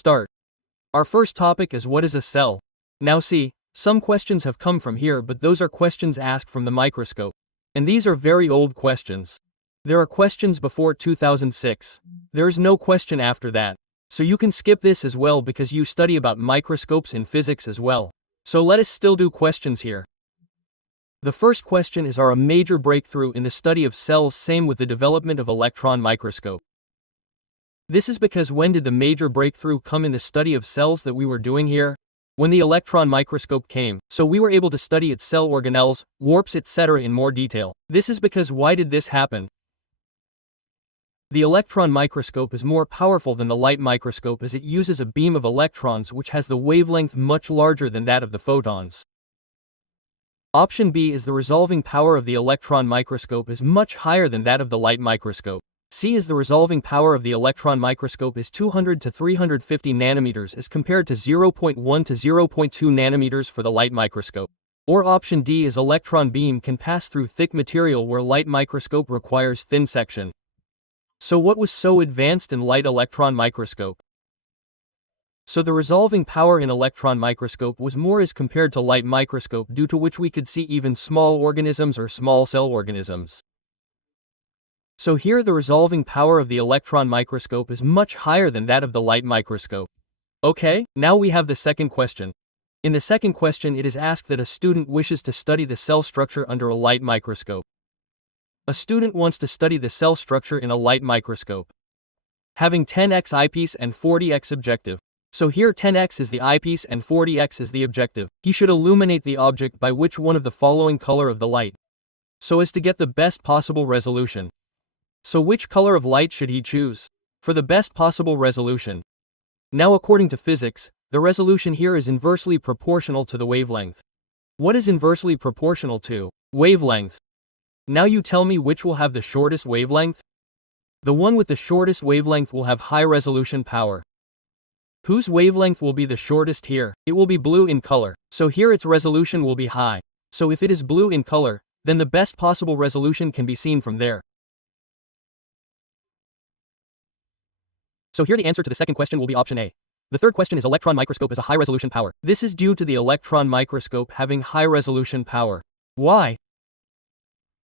start. Our first topic is what is a cell? Now see, some questions have come from here, but those are questions asked from the microscope. And these are very old questions. There are questions before 2006. There is no question after that. So you can skip this as well because you study about microscopes in physics as well. So let us still do questions here. The first question is, are a major breakthrough in the study of cells same with the development of electron microscope? This is because when did the major breakthrough come in the study of cells that we were doing here? When the electron microscope came, so we were able to study its cell organelles, warps, etc. in more detail. This is because why did this happen? The electron microscope is more powerful than the light microscope as it uses a beam of electrons which has the wavelength much larger than that of the photons. Option B is the resolving power of the electron microscope is much higher than that of the light microscope. C is the resolving power of the electron microscope is 200 to 350 nanometers as compared to 0.1 to 0.2 nanometers for the light microscope. Or option D is electron beam can pass through thick material where light microscope requires thin section. So what was so advanced in light electron microscope? So the resolving power in electron microscope was more as compared to light microscope, due to which we could see even small organisms or small cell organisms. So here the resolving power of the electron microscope is much higher than that of the light microscope. Okay, now we have the second question. In the second question it is asked that a student wishes to study the cell structure under a light microscope. A student wants to study the cell structure in a light microscope, having 10x eyepiece and 40x objective. So here 10x is the eyepiece and 40x is the objective. He should illuminate the object by which one of the following color of the light, so as to get the best possible resolution. So which color of light should he choose for the best possible resolution? Now according to physics, the resolution here is inversely proportional to the wavelength. What is inversely proportional to? Wavelength. Now you tell me which will have the shortest wavelength? The one with the shortest wavelength will have high resolution power. Whose wavelength will be the shortest here? It will be blue in color, so here its resolution will be high. So if it is blue in color, then the best possible resolution can be seen from there. So here the answer to the second question will be option A. The third question is electron microscope has a high resolution power. This is due to the electron microscope having high resolution power. Why?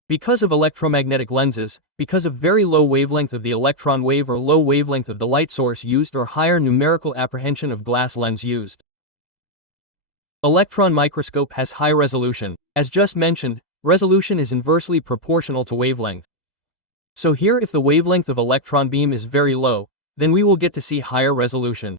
Because of electromagnetic lenses, because of very low wavelength of the electron wave or low wavelength of the light source used or higher numerical apprehension of glass lens used. Electron microscope has high resolution. As just mentioned, resolution is inversely proportional to wavelength. So here if the wavelength of electron beam is very low, then we will get to see higher resolution.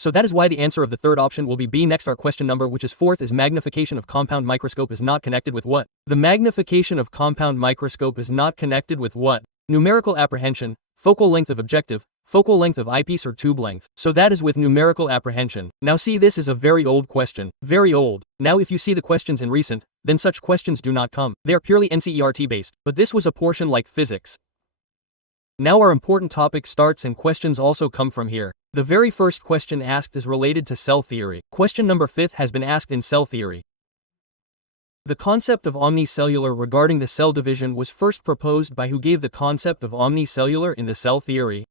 So that is why the answer of the third option will be B. Next our question number, which is fourth, is magnification of compound microscope is not connected with what? The magnification of compound microscope is not connected with what? Numerical apprehension, focal length of objective, focal length of eyepiece or tube length. So that is with numerical apprehension. Now see, this is a very old question. Very old. Now if you see the questions in recent, then such questions do not come. They are purely NCERT based. But this was a portion like physics. Now our important topic starts and questions also come from here. The very first question asked is related to cell theory. Question number 5 has been asked in cell theory. The concept of omnicellular regarding the cell division was first proposed by who gave the concept of omnicellular in the cell theory?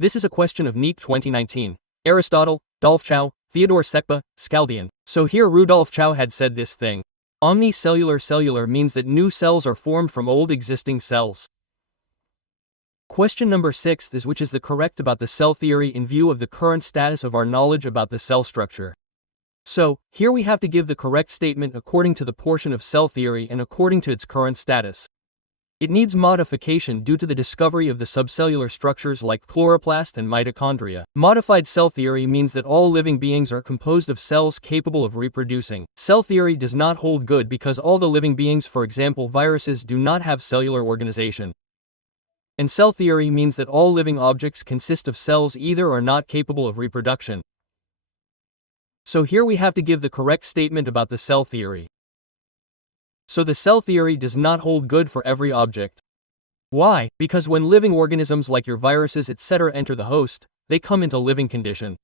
This is a question of NEET 2019. Aristotle, Dolph Chow, Theodore Sekpa, Skaldian. So here Rudolf Chow had said this thing. Omnicellular cellular means that new cells are formed from old existing cells. Question number 6 is which is the correct about the cell theory in view of the current status of our knowledge about the cell structure. So, here we have to give the correct statement according to the portion of cell theory and according to its current status. It needs modification due to the discovery of the subcellular structures like chloroplast and mitochondria. Modified cell theory means that all living beings are composed of cells capable of reproducing. Cell theory does not hold good because all the living beings, for example viruses, do not have cellular organization. And cell theory means that all living objects consist of cells either or not capable of reproduction. So here we have to give the correct statement about the cell theory. So the cell theory does not hold good for every object. Why? Because when living organisms like your viruses etc. enter the host, they come into living condition.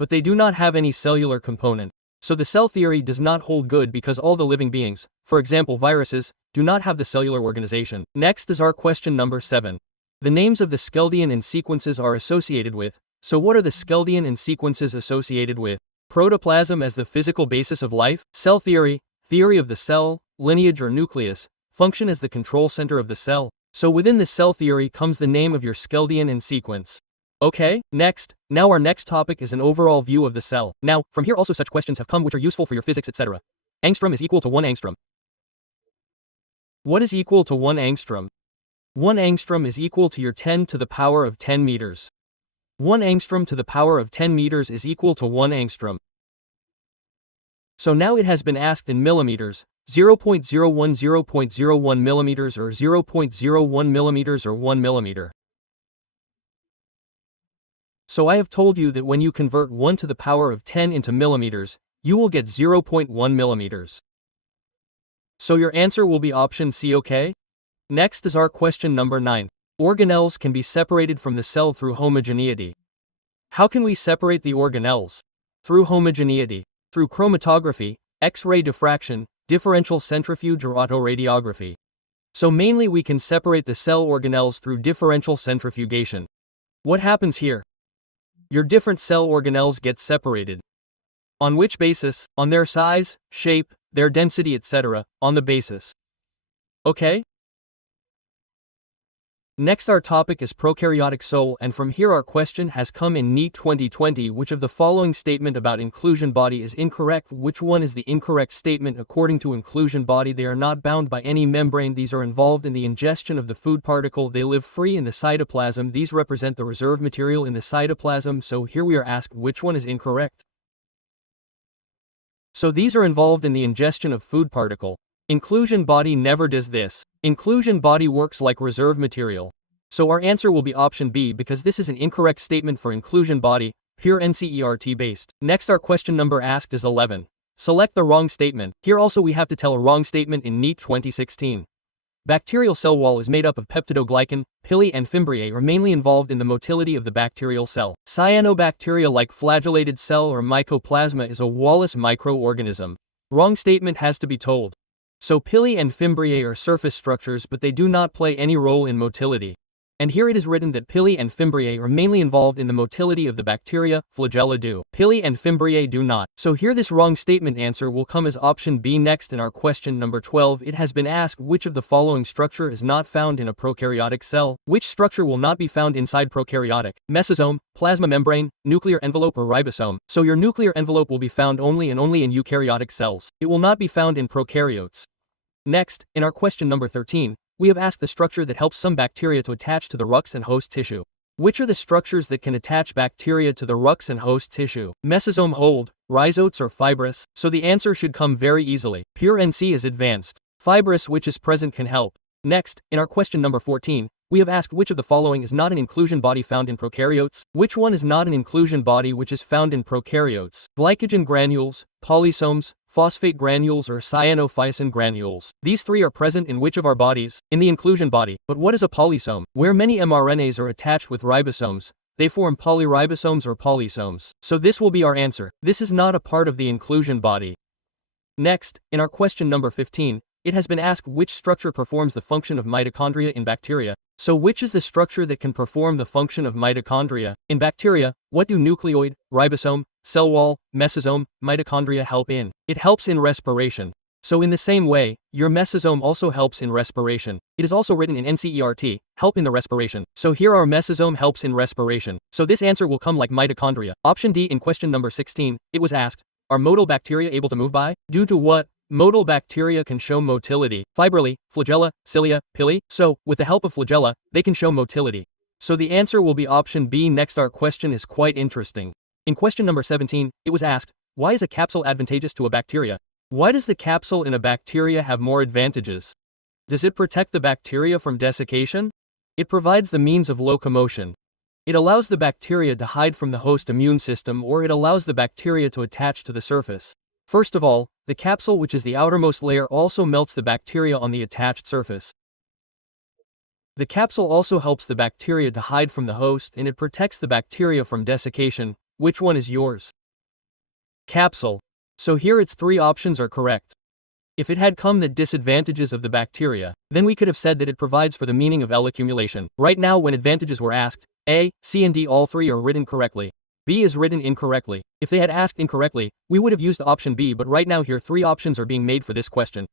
But they do not have any cellular component. So the cell theory does not hold good because all the living beings, for example viruses, do not have the cellular organization. Next is our question number 7. The names of the Skeldian and sequences are associated with. So what are the Skeldian and sequences associated with? Protoplasm as the physical basis of life, cell theory, theory of the cell, lineage or nucleus, function as the control center of the cell. So within the cell theory comes the name of your Skeldian and sequence. Okay, now our next topic is an overall view of the cell. Now, from here also such questions have come which are useful for your physics, etc. Angstrom is equal to 1 angstrom. What is equal to 1 angstrom? 1 angstrom is equal to your 10 to the power of 10 meters. 1 angstrom to the power of 10 meters is equal to 1 angstrom. So now it has been asked in millimeters, 0.01 0.01 millimeters or 0.01 millimeters or 1 millimeter. So I have told you that when you convert 1 to the power of 10 into millimeters, you will get 0.1 millimeters. So your answer will be option C, okay? Next is our question number 9. Organelles can be separated from the cell through homogeneity. How can we separate the organelles? Through homogeneity, through chromatography, X-ray diffraction, differential centrifuge or autoradiography. So mainly we can separate the cell organelles through differential centrifugation. What happens here? Your different cell organelles get separated. On which basis? On their size, shape, their density, etc., on the basis. Okay? Next our topic is prokaryotic soul, and from here our question has come in NEET 2020. Which of the following statement about inclusion body is incorrect? Which one is the incorrect statement? According to inclusion body, they are not bound by any membrane. These are involved in the ingestion of the food particle. They live free in the cytoplasm. These represent the reserve material in the cytoplasm. So here we are asked which one is incorrect. So these are involved in the ingestion of food particle. Inclusion body never does this. Inclusion body works like reserve material. So our answer will be option B because this is an incorrect statement for inclusion body, pure NCERT based. Next our question number asked is 11. Select the wrong statement. Here also we have to tell a wrong statement in NEET 2016. Bacterial cell wall is made up of peptidoglycan, pili and fimbriae are mainly involved in the motility of the bacterial cell. Cyanobacteria like flagellated cell or mycoplasma is a wall-less microorganism. Wrong statement has to be told. So pili and fimbriae are surface structures but they do not play any role in motility. And here it is written that pili and fimbriae are mainly involved in the motility of the bacteria, flagella do. Pili and fimbriae do not. So here this wrong statement answer will come as option B. Next in our question number 12, it has been asked which of the following structure is not found in a prokaryotic cell? Which structure will not be found inside prokaryotic? Mesosome, plasma membrane, nuclear envelope or ribosome. So your nuclear envelope will be found only in eukaryotic cells. It will not be found in prokaryotes. Next, in our question number 13, we have asked the structure that helps some bacteria to attach to the rux and host tissue. Which are the structures that can attach bacteria to the rux and host tissue? Mesosome hold, rhizotes or fibrous? So the answer should come very easily. Pure NC is advanced. Fibrous which is present can help. Next, in our question number 14, we have asked which of the following is not an inclusion body found in prokaryotes? Which one is not an inclusion body which is found in prokaryotes? Glycogen granules, polysomes, phosphate granules or cyanophysin granules. These three are present in which of our bodies? In the inclusion body. But what is a polysome? Where many mRNAs are attached with ribosomes, they form polyribosomes or polysomes. So this will be our answer. This is not a part of the inclusion body. Next, in our question number 15, it has been asked which structure performs the function of mitochondria in bacteria. So which is the structure that can perform the function of mitochondria? In bacteria, what do nucleoid, ribosome, cell wall, mesosome, mitochondria help in? It helps in respiration. So in the same way, your mesosome also helps in respiration. It is also written in NCERT, help in the respiration. So here our mesosome helps in respiration. So this answer will come like mitochondria. Option D in question number 16, it was asked, are motile bacteria able to move by? Due to what? Motile bacteria can show motility. Fibrilla, flagella, cilia, pili. So, with the help of flagella, they can show motility. So the answer will be option B. Next our question is quite interesting. In question number 17, it was asked, why is a capsule advantageous to a bacteria? Why does the capsule in a bacteria have more advantages? Does it protect the bacteria from desiccation? It provides the means of locomotion. It allows the bacteria to hide from the host immune system, or it allows the bacteria to attach to the surface. First of all, the capsule, which is the outermost layer, also melts the bacteria on the attached surface. The capsule also helps the bacteria to hide from the host, and it protects the bacteria from desiccation. Which one is yours? Capsule. So here its three options are correct. If it had come the disadvantages of the bacteria, then we could have said that it provides for the meaning of L accumulation. Right now when advantages were asked, A, C and D all three are written correctly. B is written incorrectly. If they had asked incorrectly, we would have used option B, but right now here 3 options are being made for this question.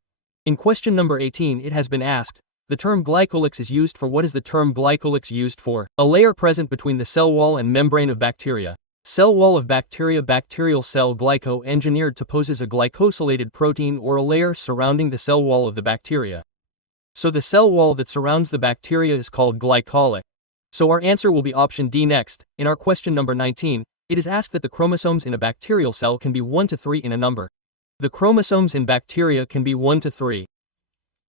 In question number 18 it has been asked, the term glycolix is used for what is the term glycolix used for? A layer present between the cell wall and membrane of bacteria. Cell wall of bacteria, bacterial cell glyco-engineered to poses a glycosylated protein or a layer surrounding the cell wall of the bacteria. So the cell wall that surrounds the bacteria is called glycolic. So our answer will be option D next. In our question number 19, it is asked that the chromosomes in a bacterial cell can be 1 to 3 in a number. The chromosomes in bacteria can be 1 to 3.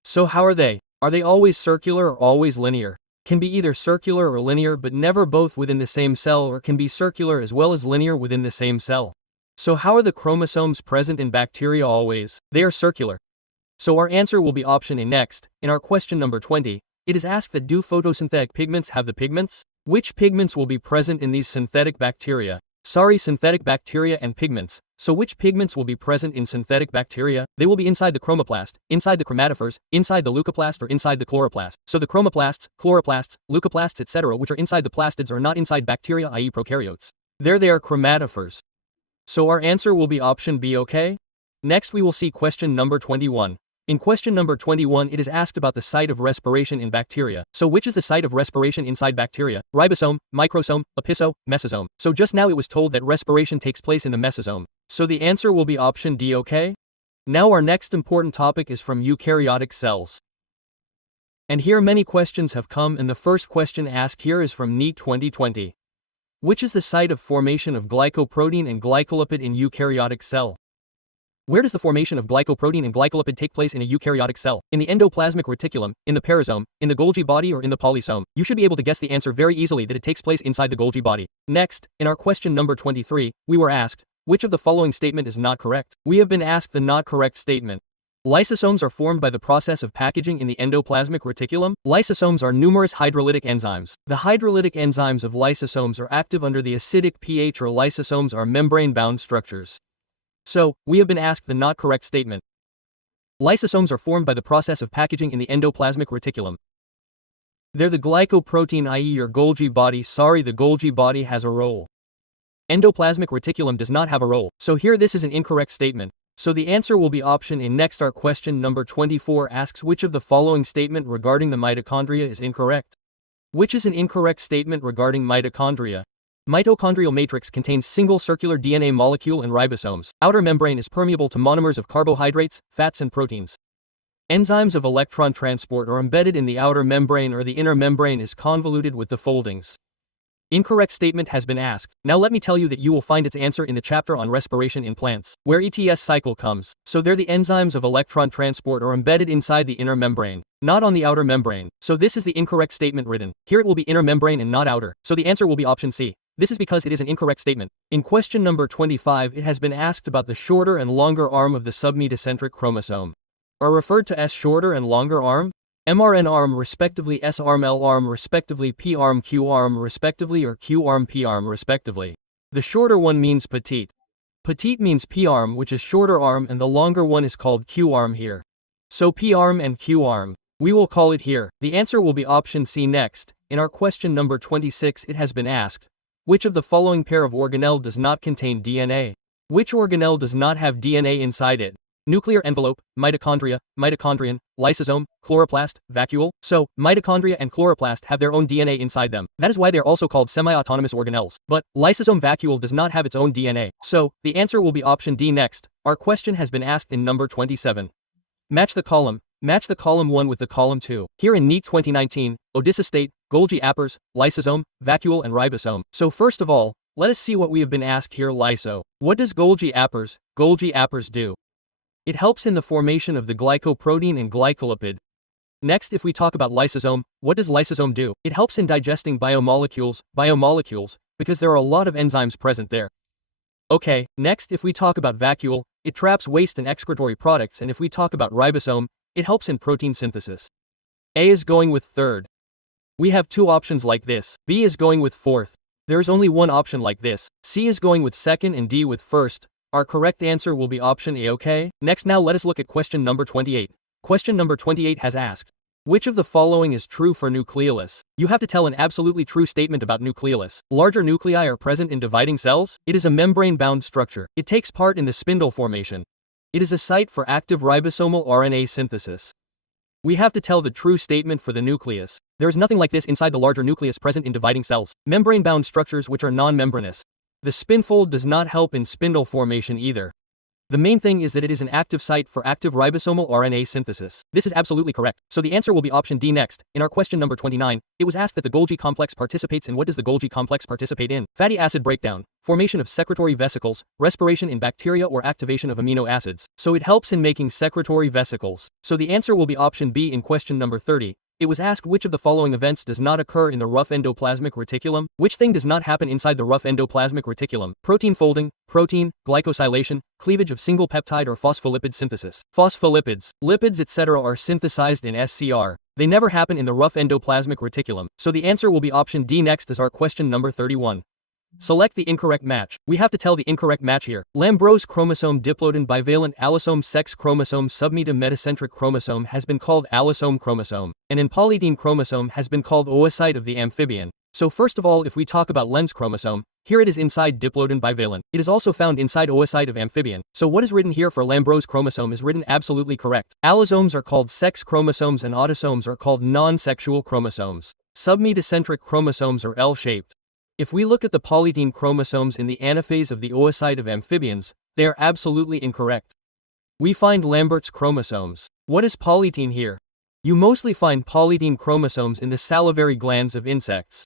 So how are they? Are they always circular or always linear? Can be either circular or linear but never both within the same cell, or can be circular as well as linear within the same cell. So how are the chromosomes present in bacteria always? They are circular. So our answer will be option A next. In our question number 20, it is asked that do photosynthetic pigments have the pigments? Which pigments will be present in these synthetic bacteria? Synthetic bacteria and pigments. So which pigments will be present in synthetic bacteria? They will be inside the chromoplast, inside the chromatophores, inside the leucoplast or inside the chloroplast. So the chromoplasts, chloroplasts, leucoplasts etc. which are inside the plastids are not inside bacteria, i.e. prokaryotes. There they are chromatophores. So our answer will be option B, okay? Next we will see question number 21. In question number 21 it is asked about the site of respiration in bacteria. So which is the site of respiration inside bacteria? Ribosome, microsome, episome, mesosome. So just now it was told that respiration takes place in the mesosome. So the answer will be option D, okay? Now our next important topic is from eukaryotic cells. And here many questions have come, and the first question asked here is from NEET 2020. Which is the site of formation of glycoprotein and glycolipid in eukaryotic cell? Where does the formation of glycoprotein and glycolipid take place in a eukaryotic cell? In the endoplasmic reticulum, in the perisome, in the Golgi body or in the polysome? You should be able to guess the answer very easily that it takes place inside the Golgi body. Next, in our question number 23, we were asked, which of the following statement is not correct? We have been asked the not correct statement. Lysosomes are formed by the process of packaging in the endoplasmic reticulum. Lysosomes are numerous hydrolytic enzymes. The hydrolytic enzymes of lysosomes are active under the acidic pH, or lysosomes are membrane-bound structures. So, we have been asked the not correct statement. Lysosomes are formed by the process of packaging in the endoplasmic reticulum. They're the glycoprotein, i.e. your Golgi body. The Golgi body has a role. Endoplasmic reticulum does not have a role. So here this is an incorrect statement. So the answer will be option A next. Our question number 24 asks which of the following statement regarding the mitochondria is incorrect? Which is an incorrect statement regarding mitochondria? Mitochondrial matrix contains single circular DNA molecule and ribosomes. Outer membrane is permeable to monomers of carbohydrates, fats and proteins. Enzymes of electron transport are embedded in the outer membrane, or the inner membrane is convoluted with the foldings. Incorrect statement has been asked. Now let me tell you that you will find its answer in the chapter on respiration in plants, where ETS cycle comes. So there the enzymes of electron transport are embedded inside the inner membrane, not on the outer membrane. So this is the incorrect statement written. Here it will be inner membrane and not outer. So the answer will be option C. This is because it is an incorrect statement. In question number 25 it has been asked about the shorter and longer arm of the submetacentric chromosome. Are referred to as shorter and longer arm, MRN arm respectively, S arm, L arm respectively, P arm, Q arm respectively, or Q arm, P arm respectively. The shorter one means petite. Petite means P arm, which is shorter arm, and the longer one is called Q arm here. So P arm and Q arm. We will call it here. The answer will be option C next. In our question number 26 it has been asked, which of the following pair of organelle does not contain DNA? Which organelle does not have DNA inside it? Nuclear envelope, mitochondria, mitochondrion, lysosome, chloroplast, vacuole. So, mitochondria and chloroplast have their own DNA inside them. That is why they are also called semi-autonomous organelles. But, lysosome vacuole does not have its own DNA. So, the answer will be option D next. Our question has been asked in number 27. Match the column. Match the column 1 with the column 2. Here in NEET 2019, Odysseus state, Golgi appars, lysosome, vacuole and ribosome. So first of all, let us see what we have been asked here. Lyso. What does Golgi appars do? It helps in the formation of the glycoprotein and glycolipid. Next, if we talk about lysosome, what does lysosome do? It helps in digesting biomolecules, because there are a lot of enzymes present there. Okay, next if we talk about vacuole, it traps waste and excretory products, and if we talk about ribosome, it helps in protein synthesis. A is going with third. We have two options like this. B is going with fourth. There is only one option like this. C is going with second and D with first. Our correct answer will be option A. Okay. Next, now let us look at question number 28. Question number 28 has asked, which of the following is true for Nucleus? You have to tell an absolutely true statement about Nucleus. Larger nuclei are present in dividing cells. It is a membrane-bound structure. It takes part in the spindle formation. It is a site for active ribosomal RNA synthesis. We have to tell the true statement for the nucleus. There is nothing like this inside the larger nucleus present in dividing cells. Membrane-bound structures which are non-membranous. The spinfold does not help in spindle formation either. The main thing is that it is an active site for active ribosomal RNA synthesis. This is absolutely correct. So the answer will be option D next. In our question number 29, it was asked that the Golgi complex participates in. What does the Golgi complex participate in? Fatty acid breakdown, formation of secretory vesicles, respiration in bacteria or activation of amino acids. So it helps in making secretory vesicles. So the answer will be option B in question number 30. It was asked which of the following events does not occur in the rough endoplasmic reticulum? Which thing does not happen inside the rough endoplasmic reticulum? Protein folding, protein, glycosylation, cleavage of single peptide or phospholipid synthesis. Phospholipids, lipids etc. are synthesized in SCR. They never happen in the rough endoplasmic reticulum. So the answer will be option D next as our question number 31. Select the incorrect match. We have to tell the incorrect match here. Lambrose chromosome diploidin bivalent allosome sex chromosome submeta metacentric chromosome has been called allosome chromosome, and in polytene chromosome has been called oocyte of the amphibian. So first of all, if we talk about lens chromosome, here it is inside diploidin bivalent. It is also found inside oocyte of amphibian. So what is written here for Lambrose chromosome is written absolutely correct. Allosomes are called sex chromosomes and autosomes are called non-sexual chromosomes. Submetacentric chromosomes are L-shaped. If we look at the polytene chromosomes in the anaphase of the oocyte of amphibians, they are absolutely incorrect. We find Lambert's chromosomes. What is polytene here? You mostly find polytene chromosomes in the salivary glands of insects.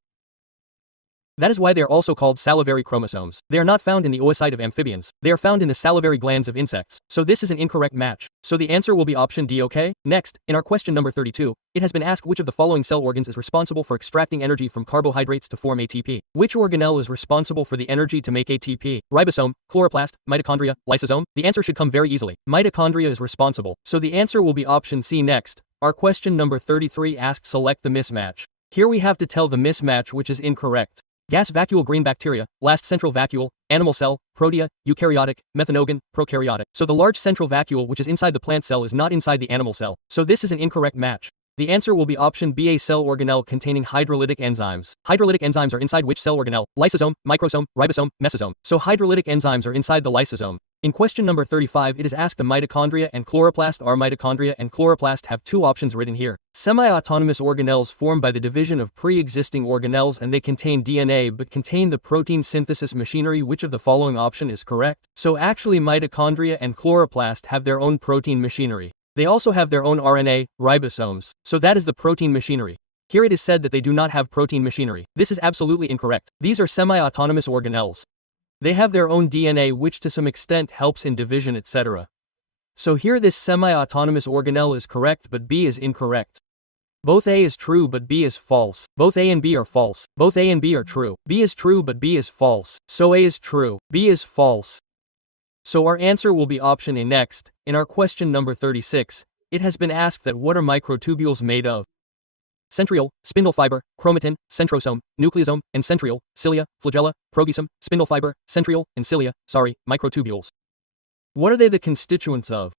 That is why they are also called salivary chromosomes. They are not found in the oocyte of amphibians. They are found in the salivary glands of insects. So this is an incorrect match. So the answer will be option D. Okay? Next, in our question number 32, it has been asked which of the following cell organs is responsible for extracting energy from carbohydrates to form ATP. Which organelle is responsible for the energy to make ATP? Ribosome, chloroplast, mitochondria, lysosome? The answer should come very easily. Mitochondria is responsible. So the answer will be option C next. Our question number 33 asks select the mismatch. Here we have to tell the mismatch which is incorrect. Gas vacuole green bacteria, last central vacuole, animal cell, protea, eukaryotic, methanogen, prokaryotic. So the large central vacuole which is inside the plant cell is not inside the animal cell. So this is an incorrect match. The answer will be option B, a cell organelle containing hydrolytic enzymes. Hydrolytic enzymes are inside which cell organelle? Lysosome, microsome, ribosome, mesosome. So hydrolytic enzymes are inside the lysosome. In question number 35, it is asked the mitochondria and chloroplast are mitochondria and chloroplast have two options written here. Semi-autonomous organelles formed by the division of pre-existing organelles and they contain DNA but contain the protein synthesis machinery. Which of the following option is correct? So actually mitochondria and chloroplast have their own protein machinery. They also have their own RNA, ribosomes. So that is the protein machinery. Here it is said that they do not have protein machinery. This is absolutely incorrect. These are semi-autonomous organelles. They have their own DNA which to some extent helps in division etc. So here this semi-autonomous organelle is correct but B is incorrect. Both A is true but B is false. Both A and B are false. Both A and B are true. B is true but B is false. So A is true. B is false. So our answer will be option A next. In our question number 36, it has been asked that what are microtubules made of? Centriole, spindle fiber, chromatin, centrosome, nucleosome, and centriole, cilia, flagella, progesome, spindle fiber, centriole, and cilia, microtubules. What are they the constituents of?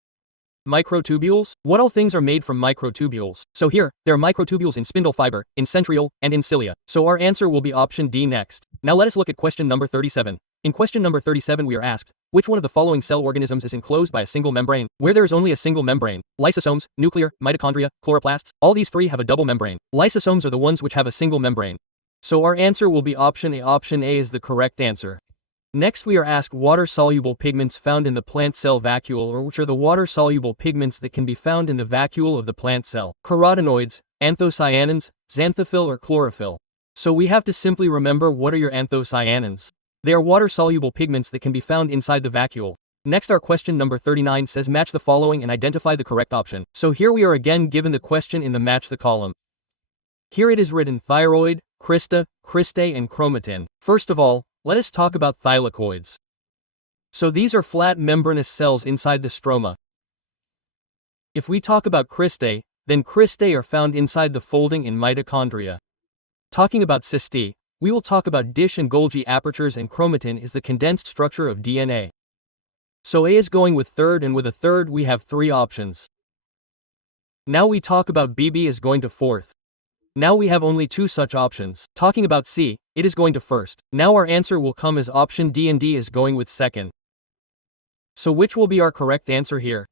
Microtubules? What all things are made from microtubules? So here, there are microtubules in spindle fiber, in centriole, and in cilia. So our answer will be option D next. Now let us look at question number 37. In question number 37 we are asked, which one of the following cell organisms is enclosed by a single membrane? Where there is only a single membrane, lysosomes, nuclear, mitochondria, chloroplasts, all these three have a double membrane. Lysosomes are the ones which have a single membrane. So our answer will be option A. Option A is the correct answer. Next we are asked water-soluble pigments found in the plant cell vacuole, or which are the water-soluble pigments that can be found in the vacuole of the plant cell. Carotenoids, anthocyanins, xanthophyll or chlorophyll. So we have to simply remember what are your anthocyanins. They are water-soluble pigments that can be found inside the vacuole. Next our question number 39 says match the following and identify the correct option. So here we are again given the question in the match the column. Here it is written thyroid, crista, cristae and chromatin. First of all, let us talk about thylakoids. So these are flat membranous cells inside the stroma. If we talk about cristae, then cristae are found inside the folding in mitochondria. Talking about cystae, we will talk about dish and Golgi apertures, and chromatin is the condensed structure of DNA. So A is going with third, and with a third we have 3 options. Now we talk about B. B is going to fourth. Now we have only 2 such options. Talking about C, it is going to first. Now our answer will come as option D, and D is going with second. So which will be our correct answer here?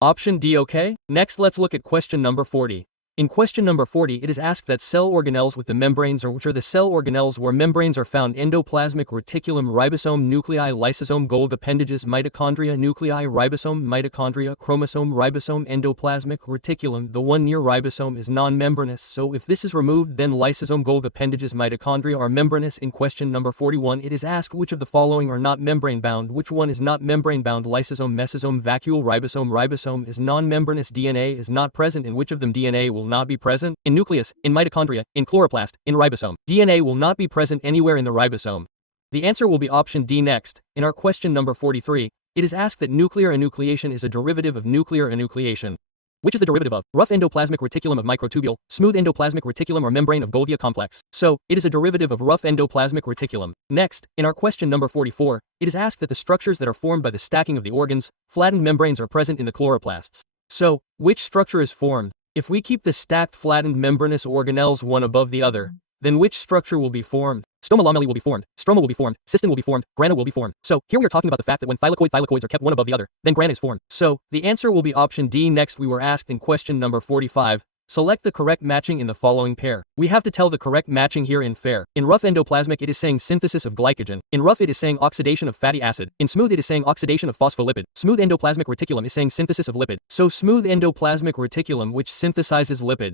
Option D, okay? Next let's look at question number 40. In question number 40, it is asked that cell organelles with the membranes, or which are the cell organelles where membranes are found: endoplasmic reticulum, ribosome, nuclei, lysosome, Golgi appendages, mitochondria, nuclei, ribosome, mitochondria, chromosome, ribosome, endoplasmic reticulum. The one near ribosome is non-membranous, so if this is removed, then lysosome, Golgi appendages, mitochondria are membranous. In question number 41, it is asked which of the following are not membrane-bound. Which one is not membrane-bound? Lysosome, mesosome, vacuole, ribosome. Ribosome is non-membranous. DNA is not present in which of them? DNA will not be present in nucleus, in mitochondria, in chloroplast, in ribosome. DNA will not be present anywhere in the ribosome. The answer will be option D. Next, in our question number 43, it is asked that nuclear enucleation is a derivative of nuclear enucleation. Which is the derivative of rough endoplasmic reticulum of microtubule, smooth endoplasmic reticulum or membrane of Golgi complex? So, it is a derivative of rough endoplasmic reticulum. Next, in our question number 44, it is asked that the structures that are formed by the stacking of the organs, flattened membranes, are present in the chloroplasts. So, which structure is formed? If we keep the stacked flattened membranous organelles one above the other, then which structure will be formed? Stoma lamellae will be formed, stroma will be formed, cystin will be formed, grana will be formed. So, here we are talking about the fact that when thylakoids are kept one above the other, then grana is formed. So, the answer will be option D. Next, we were asked in question number 45, select the correct matching in the following pair. We have to tell the correct matching here in fair. In rough endoplasmic, it is saying synthesis of glycogen. In rough, it is saying oxidation of fatty acid. In smooth, it is saying oxidation of phospholipid. Smooth endoplasmic reticulum is saying synthesis of lipid. So smooth endoplasmic reticulum, which synthesizes lipid.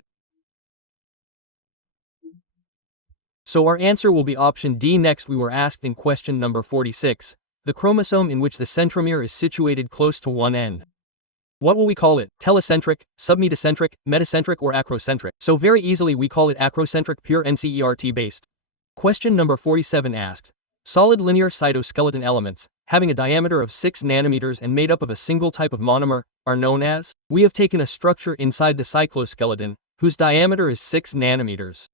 So our answer will be option D. Next, we were asked in question number 46, the chromosome in which the centromere is situated close to one end. What will we call it? Telecentric, submetacentric, metacentric, or acrocentric? So very easily we call it acrocentric, pure NCERT based. Question number 47 asked, solid linear cytoskeleton elements, having a diameter of 6 nanometers and made up of a single type of monomer, are known as? We have taken a structure inside the cycloskeleton, whose diameter is 6 nanometers.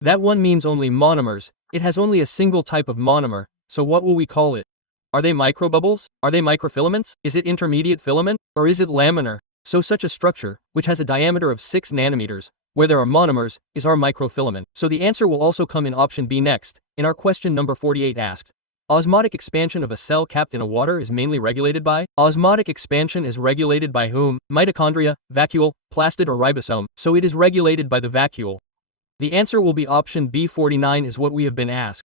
That one means only monomers, it has only a single type of monomer, so what will we call it? Are they microbubbles? Are they microfilaments? Is it intermediate filament? Or is it laminar? So such a structure, which has a diameter of 6 nanometers, where there are monomers, is our microfilament. So the answer will also come in option B. Next, in our question number 48 asked, osmotic expansion of a cell capped in a water is mainly regulated by? Osmotic expansion is regulated by whom? Mitochondria, vacuole, plastid or ribosome, so it is regulated by the vacuole. The answer will be option B. 49 is what we have been asked.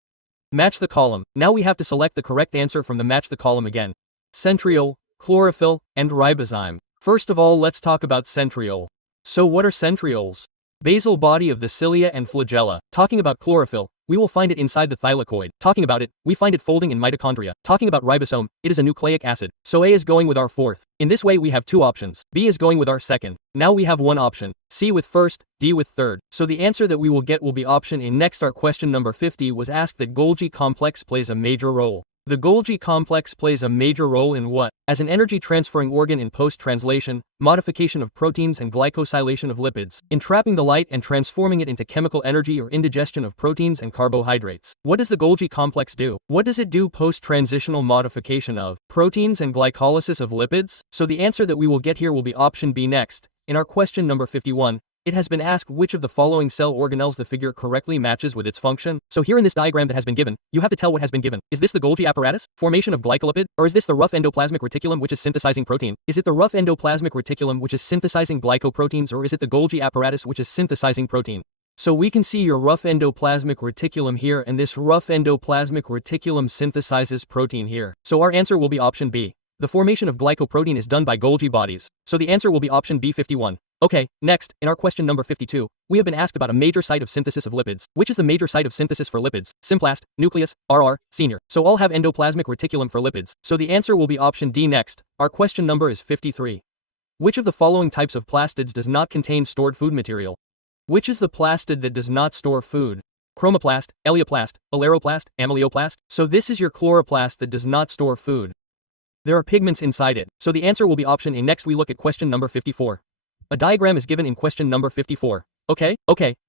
Match the column. Now we have to select the correct answer from the match the column again. Centriole, chlorophyll, and ribozyme. First of all, let's talk about centriole. So what are centrioles? Basal body of the cilia and flagella. Talking about chlorophyll, we will find it inside the thylakoid. Talking about it, we find it folding in mitochondria. Talking about ribosome, it is a nucleic acid. So A is going with our fourth. In this way we have 2 options. B is going with our second. Now we have 1 option. C with first, D with third. So the answer that we will get will be option A. Next, our question number 50 was asked that Golgi complex plays a major role. The Golgi complex plays a major role in what? As an energy transferring organ in post-translation, modification of proteins and glycosylation of lipids, in trapping the light and transforming it into chemical energy or indigestion of proteins and carbohydrates. What does the Golgi complex do? What does it do? Post-transitional modification of proteins and glycolysis of lipids? So the answer that we will get here will be option B. Next, in our question number 51, it has been asked which of the following cell organelles the figure correctly matches with its function. So here in this diagram that has been given, you have to tell what has been given. Is this the Golgi apparatus, formation of glycolipid, or is this the rough endoplasmic reticulum which is synthesizing protein? Is it the rough endoplasmic reticulum which is synthesizing glycoproteins, or is it the Golgi apparatus which is synthesizing protein? So we can see your rough endoplasmic reticulum here, and this rough endoplasmic reticulum synthesizes protein here. So our answer will be option B. The formation of glycoprotein is done by Golgi bodies. So the answer will be option B. 51. Okay, next, in our question number 52, we have been asked about a major site of synthesis of lipids. Which is the major site of synthesis for lipids? Symplast, nucleus, RR, senior. So all have endoplasmic reticulum for lipids. So the answer will be option D. Next, our question number is 53. Which of the following types of plastids does not contain stored food material? Which is the plastid that does not store food? Chromoplast, eleoplast, aleroplast, amylioplast? So this is your chloroplast that does not store food. There are pigments inside it. So the answer will be option A. Next, we look at question number 54. A diagram is given in question number 54. Okay.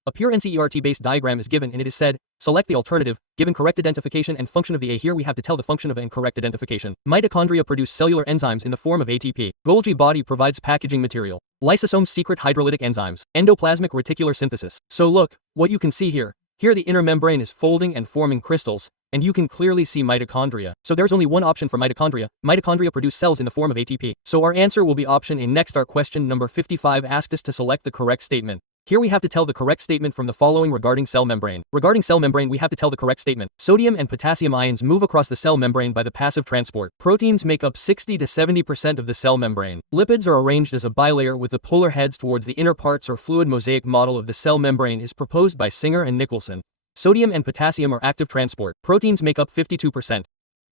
A pure NCERT-based diagram is given and it is said, select the alternative, given correct identification and function of the A. Here we have to tell the function of A and correct identification. Mitochondria produce cellular enzymes in the form of ATP. Golgi body provides packaging material. Lysosomes secret hydrolytic enzymes. Endoplasmic reticular synthesis. So look, what you can see here. Here the inner membrane is folding and forming crystals, and you can clearly see mitochondria. So there's only one option for mitochondria. Mitochondria produce cells in the form of ATP. So our answer will be option A. Next, our question number 55 asked us to select the correct statement. Here we have to tell the correct statement from the following regarding cell membrane. Regarding cell membrane, we have to tell the correct statement. Sodium and potassium ions move across the cell membrane by the passive transport. Proteins make up 60 to 70% of the cell membrane. Lipids are arranged as a bilayer with the polar heads towards the inner parts or fluid mosaic model of the cell membrane is proposed by Singer and Nicholson. Sodium and potassium are active transport. Proteins make up 52%.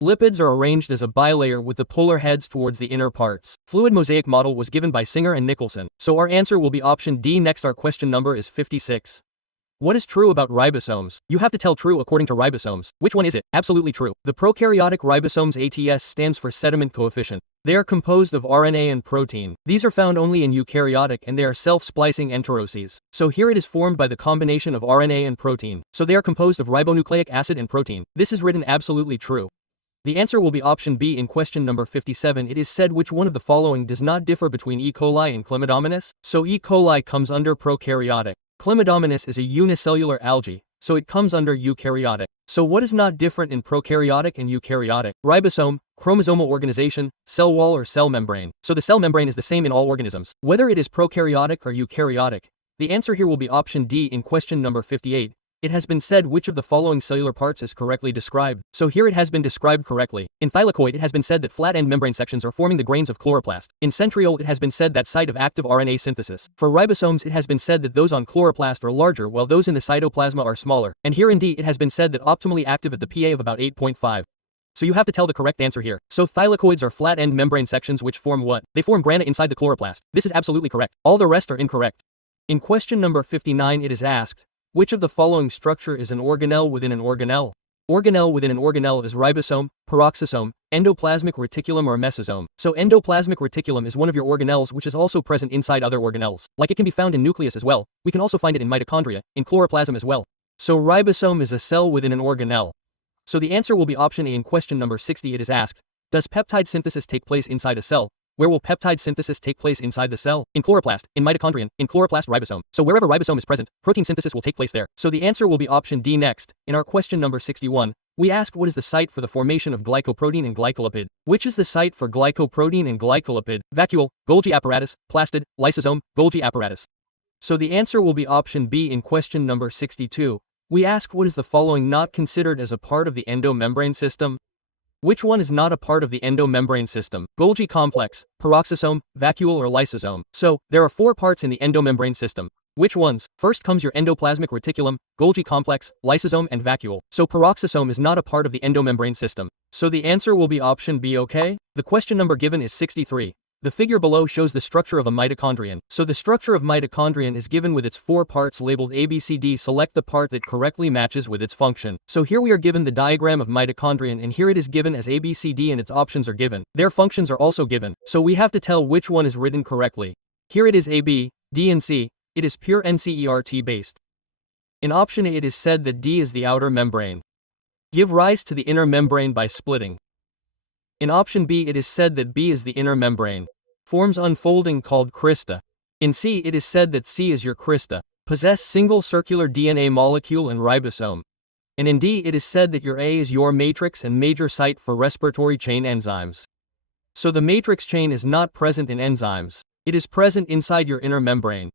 Lipids are arranged as a bilayer with the polar heads towards the inner parts. Fluid mosaic model was given by Singer and Nicholson. So our answer will be option D. Next, our question number is 56. What is true about ribosomes? You have to tell true according to ribosomes. Which one is it? Absolutely true. The prokaryotic ribosomes ATS stands for sediment coefficient. They are composed of RNA and protein. These are found only in eukaryotic and they are self-splicing enteroses. So here it is formed by the combination of RNA and protein. So they are composed of ribonucleic acid and protein. This is written absolutely true. The answer will be option B. In question number 57, it is said which one of the following does not differ between E. coli and Chlamydomonas? So E. coli comes under prokaryotic. Chlamydomonas is a unicellular algae, so it comes under eukaryotic. So what is not different in prokaryotic and eukaryotic? Ribosome, chromosomal organization, cell wall or cell membrane. So the cell membrane is the same in all organisms, whether it is prokaryotic or eukaryotic. The answer here will be option D. In question number 58. It has been said which of the following cellular parts is correctly described. So here it has been described correctly. In thylakoid it has been said that flat end membrane sections are forming the grains of chloroplast. In centriole it has been said that site of active RNA synthesis. For ribosomes it has been said that those on chloroplast are larger while those in the cytoplasma are smaller. And here in D it has been said that optimally active at the PA of about 8.5. So you have to tell the correct answer here. So thylakoids are flat end membrane sections which form what? They form grana inside the chloroplast. This is absolutely correct. All the rest are incorrect. In question number 59 it is asked, which of the following structure is an organelle within an organelle? Organelle within an organelle is ribosome, peroxisome, endoplasmic reticulum or mesosome. So endoplasmic reticulum is one of your organelles which is also present inside other organelles. Like it can be found in nucleus as well, we can also find it in mitochondria, in chloroplasm as well. So ribosome is a cell within an organelle. So the answer will be option A. In question number 60 it is asked, does peptide synthesis take place inside a cell? Where will peptide synthesis take place inside the cell? In chloroplast, in mitochondrion, in chloroplast ribosome. So wherever ribosome is present, protein synthesis will take place there. So the answer will be option D. Next, in our question number 61, we asked what is the site for the formation of glycoprotein and glycolipid. Which is the site for glycoprotein and glycolipid? Vacuole, Golgi apparatus, plastid, lysosome, Golgi apparatus. So the answer will be option B. In question number 62, we asked what is the following not considered as a part of the endomembrane system? Which one is not a part of the endomembrane system? Golgi complex, peroxisome, vacuole or lysosome. So, there are 4 parts in the endomembrane system. Which ones? First comes your endoplasmic reticulum, Golgi complex, lysosome and vacuole. So peroxisome is not a part of the endomembrane system. So the answer will be option B. Okay? The question number given is 63. The figure below shows the structure of a mitochondrion. So the structure of mitochondrion is given with its 4 parts labeled A, B, C, D. Select the part that correctly matches with its function. So here we are given the diagram of mitochondrion and here it is given as A, B, C, D and its options are given. Their functions are also given. So we have to tell which one is written correctly. Here it is A, B, D and C. It is pure NCERT based. In option A it is said that D is the outer membrane. Give rise to the inner membrane by splitting. In option B it is said that B is the inner membrane. Forms unfolding called crista. In C it is said that C is your crista. Possess single circular DNA molecule and ribosome. And in D it is said that your A is your matrix and major site for respiratory chain enzymes. So the matrix chain is not present in enzymes. It is present inside your inner membrane.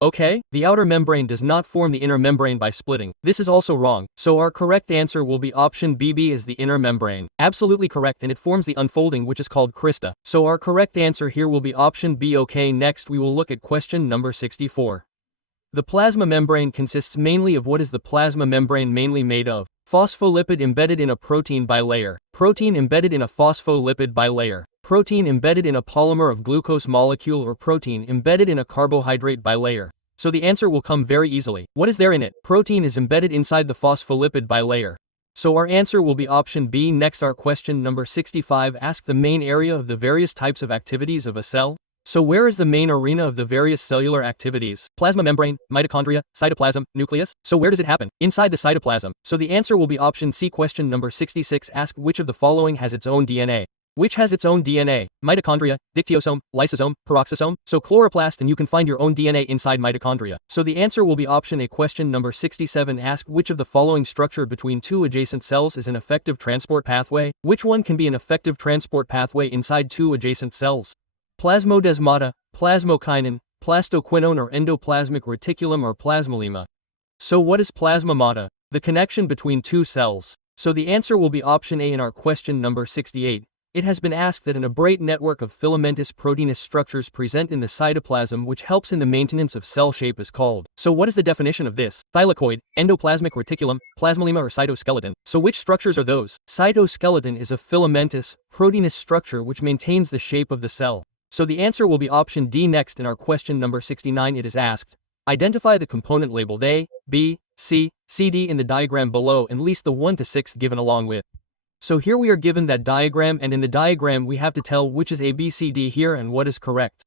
Okay, the outer membrane does not form the inner membrane by splitting. This is also wrong, so our correct answer will be option B. B is the inner membrane. Absolutely correct, and it forms the unfolding which is called crista. So our correct answer here will be option B. Okay, next we will look at question number 64. The plasma membrane consists mainly of what is the plasma membrane mainly made of? Phospholipid embedded in a protein bilayer. Protein embedded in a phospholipid bilayer. Protein embedded in a polymer of glucose molecule or protein embedded in a carbohydrate bilayer. So the answer will come very easily. What is there in it? Protein is embedded inside the phospholipid bilayer. So our answer will be option B. Next, our question number 65 asks the main area of the various types of activities of a cell. So where is the main arena of the various cellular activities? Plasma membrane, mitochondria, cytoplasm, nucleus? So where does it happen? Inside the cytoplasm. So the answer will be option C. Question number 66 asked which of the following has its own DNA? Which has its own DNA? Mitochondria, dictyosome, lysosome, peroxisome? So chloroplast, and you can find your own DNA inside mitochondria. So the answer will be option A. Question number 67 asked which of the following structure between two adjacent cells is an effective transport pathway? Which one can be an effective transport pathway inside two adjacent cells? Plasmodesmata, plasmokinin, plastoquinone or endoplasmic reticulum or plasmolemma. So what is plasmamata? The connection between two cells. So the answer will be option A in our question number 68. It has been asked that an abrate network of filamentous proteinous structures present in the cytoplasm which helps in the maintenance of cell shape is called. So what is the definition of this? Thylakoid, endoplasmic reticulum, plasmolemma or cytoskeleton. So which structures are those? Cytoskeleton is a filamentous, proteinous structure which maintains the shape of the cell. So the answer will be option D. Next in our question number 69 it is asked, identify the component labeled A, B, C, CD in the diagram below and list the 1 to 6 given along with. So here we are given that diagram, and in the diagram we have to tell which is A, B, C, D here and what is correct.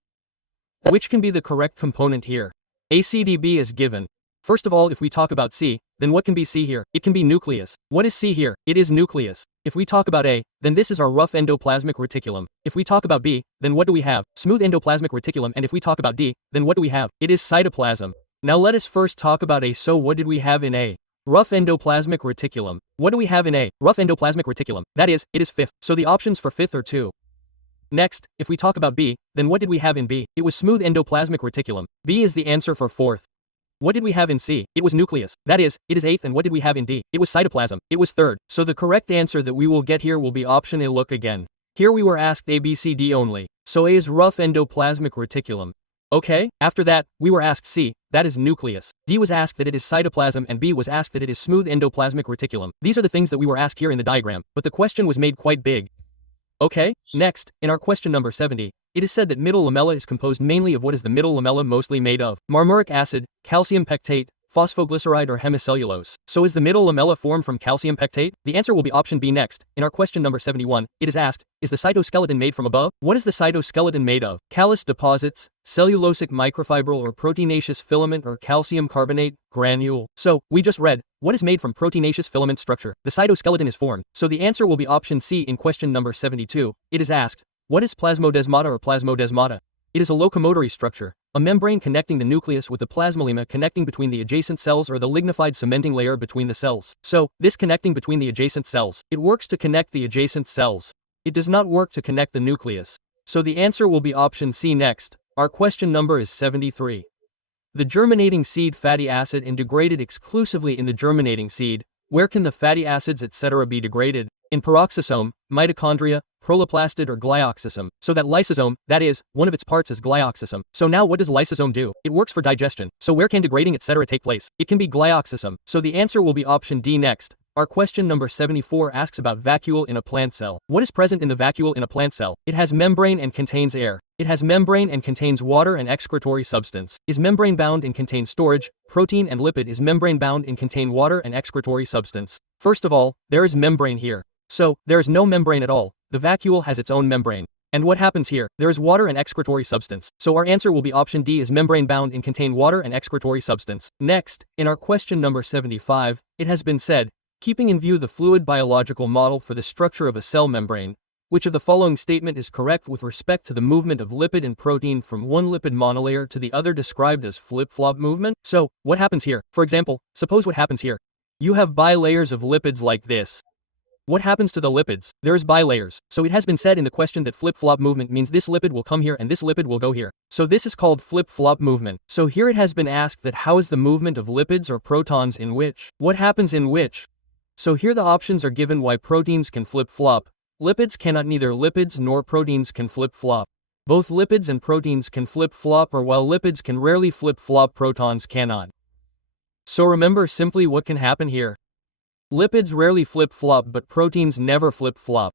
Which can be the correct component here? A, C, D, B is given. First of all, if we talk about C, then what can be C here? It can be nucleus. What is C here? It is nucleus. If we talk about A, then this is our rough endoplasmic reticulum. If we talk about B, then what do we have? Smooth endoplasmic reticulum. And if we talk about D, then what do we have? It is cytoplasm. Now let us first talk about A. So what did we have in A? Rough endoplasmic reticulum. What do we have in A? Rough endoplasmic reticulum. That is, it is fifth. So the options for fifth are 2. Next, if we talk about B, then what did we have in B? It was smooth endoplasmic reticulum. B is the answer for fourth. What did we have in C? It was nucleus. That is, it is eighth. And what did we have in D? It was cytoplasm. It was third. So the correct answer that we will get here will be option A. Look again. Here we were asked A, B, C, D only. So A is rough endoplasmic reticulum. Okay, after that, we were asked C, that is nucleus. D was asked that it is cytoplasm and B was asked that it is smooth endoplasmic reticulum. These are the things that we were asked here in the diagram, but the question was made quite big. Okay, next, in our question number 70, it is said that middle lamella is composed mainly of what is the middle lamella mostly made of? Marmuric acid, calcium pectate, phosphoglyceride or hemicellulose. So is the middle lamella formed from calcium pectate? The answer will be option B. Next, in our question number 71, it is asked, is the cytoskeleton made from above? What is the cytoskeleton made of? Callus deposits, cellulosic microfibril or proteinaceous filament or calcium carbonate, granule. So, we just read, what is made from proteinaceous filament structure? The cytoskeleton is formed. So the answer will be option C in question number 72. It is asked, what is plasmodesmata or plasmodesmata? It is a locomotory structure, a membrane connecting the nucleus with the plasmolemma connecting between the adjacent cells or the lignified cementing layer between the cells. So, this connecting between the adjacent cells, it works to connect the adjacent cells. It does not work to connect the nucleus. So the answer will be option C. Next, our question number is 73. The germinating seed fatty acid is degraded exclusively in the germinating seed. Where can the fatty acids etc. be degraded? In peroxisome, mitochondria, proloplastid or glyoxysome. So that lysosome, that is, one of its parts is glyoxysome. So now what does lysosome do? It works for digestion. So where can degrading etc. take place? It can be glyoxysome. So the answer will be option D. Next, our question number 74 asks about vacuole in a plant cell. What is present in the vacuole in a plant cell? It has membrane and contains air. It has membrane and contains water and excretory substance. Is membrane bound and contains storage, protein and lipid. Is membrane bound and contain water and excretory substance. First of all, there is membrane here. So, there is no membrane at all. The vacuole has its own membrane. And what happens here? There is water and excretory substance. So our answer will be option D is membrane bound and contain water and excretory substance. Next, in our question number 75, it has been said, keeping in view the fluid biological model for the structure of a cell membrane, which of the following statement is correct with respect to the movement of lipid and protein from one lipid monolayer to the other described as flip-flop movement? So, what happens here? For example, suppose what happens here. You have bilayers of lipids like this. What happens to the lipids? There's bilayers. So it has been said in the question that flip-flop movement means this lipid will come here and this lipid will go here. So this is called flip-flop movement. So here it has been asked that how is the movement of lipids or protons in which? What happens in which? So here the options are given why proteins can flip-flop. Lipids cannot. Neither lipids nor proteins can flip-flop. Both lipids and proteins can flip-flop, or while lipids can rarely flip-flop, protons cannot. So remember simply what can happen here. Lipids rarely flip-flop but proteins never flip-flop.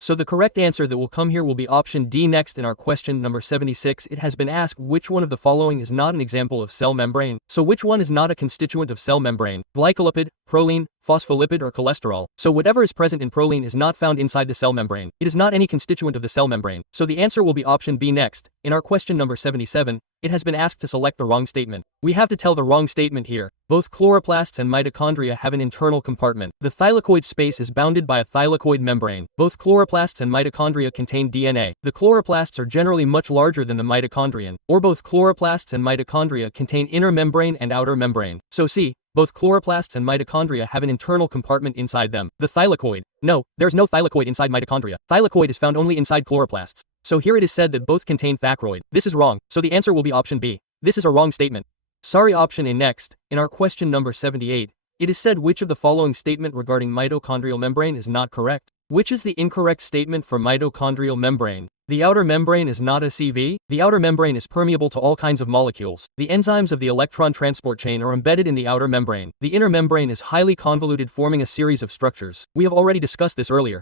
So the correct answer that will come here will be option D. Next, in our question number 76, it has been asked which one of the following is not an example of cell membrane. So which one is not a constituent of cell membrane? Glycolipid, proline, phospholipid, or cholesterol. So whatever is present in proline is not found inside the cell membrane. It is not any constituent of the cell membrane. So the answer will be option B next. In our question number 77, it has been asked to select the wrong statement. We have to tell the wrong statement here. Both chloroplasts and mitochondria have an internal compartment. The thylakoid space is bounded by a thylakoid membrane. Both chloroplasts and mitochondria contain DNA. The chloroplasts are generally much larger than the mitochondrion, or both chloroplasts and mitochondria contain inner membrane and outer membrane. So C, both chloroplasts and mitochondria have an internal compartment inside them. The thylakoid. No, there's no thylakoid inside mitochondria. Thylakoid is found only inside chloroplasts. So here it is said that both contain thacroid. This is wrong, so the answer will be option B. This is a wrong statement. Sorry, option A next. In our question number 78, it is said which of the following statement regarding mitochondrial membrane is not correct? Which is the incorrect statement for mitochondrial membrane? The outer membrane is not a CV. The outer membrane is permeable to all kinds of molecules. The enzymes of the electron transport chain are embedded in the outer membrane. The inner membrane is highly convoluted, forming a series of structures. We have already discussed this earlier.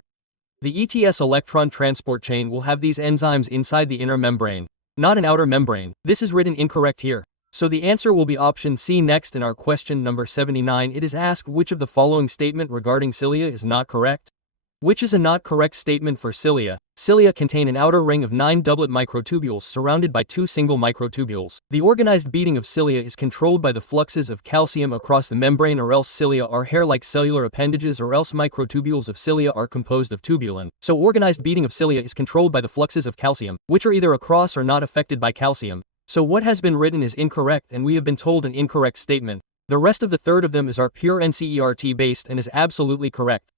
The ETS electron transport chain will have these enzymes inside the inner membrane, not an outer membrane. This is written incorrect here. So the answer will be option C next. In our question number 79, it is asked which of the following statement regarding cilia is not correct? Which is a not correct statement for cilia? Cilia contain an outer ring of 9 doublet microtubules surrounded by 2 single microtubules. The organized beating of cilia is controlled by the fluxes of calcium across the membrane, or else cilia are hair-like cellular appendages, or else microtubules of cilia are composed of tubulin. So organized beating of cilia is controlled by the fluxes of calcium, which are either across or not affected by calcium. So what has been written is incorrect, and we have been told an incorrect statement. The rest of the third of them is our pure NCERT based and is absolutely correct.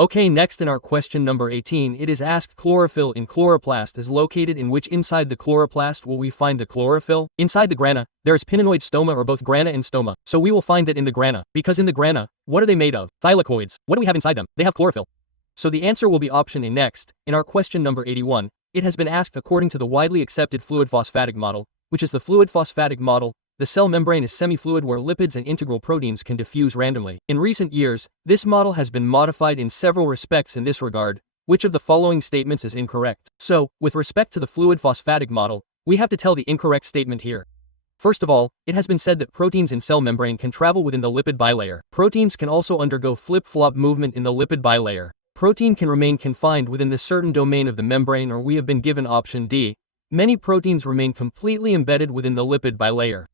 Okay, next in our question number 18, it is asked chlorophyll in chloroplast is located in which? Inside the chloroplast will we find the chlorophyll? Inside the grana, there is pinonoid stoma, or both grana and stoma. So we will find that in the grana, because in the grana, what are they made of? Thylakoids. What do we have inside them? They have chlorophyll. So the answer will be option A next. In our question number 81, it has been asked according to the widely accepted fluid phosphatic model, which is the fluid phosphatic model, the cell membrane is semi-fluid where lipids and integral proteins can diffuse randomly. In recent years, this model has been modified in several respects in this regard. Which of the following statements is incorrect? So, with respect to the fluid phosphatic model, we have to tell the incorrect statement here. First of all, it has been said that proteins in cell membrane can travel within the lipid bilayer. Proteins can also undergo flip-flop movement in the lipid bilayer. Protein can remain confined within the certain domain of the membrane, or we have been given option D. Many proteins remain completely embedded within the lipid bilayer.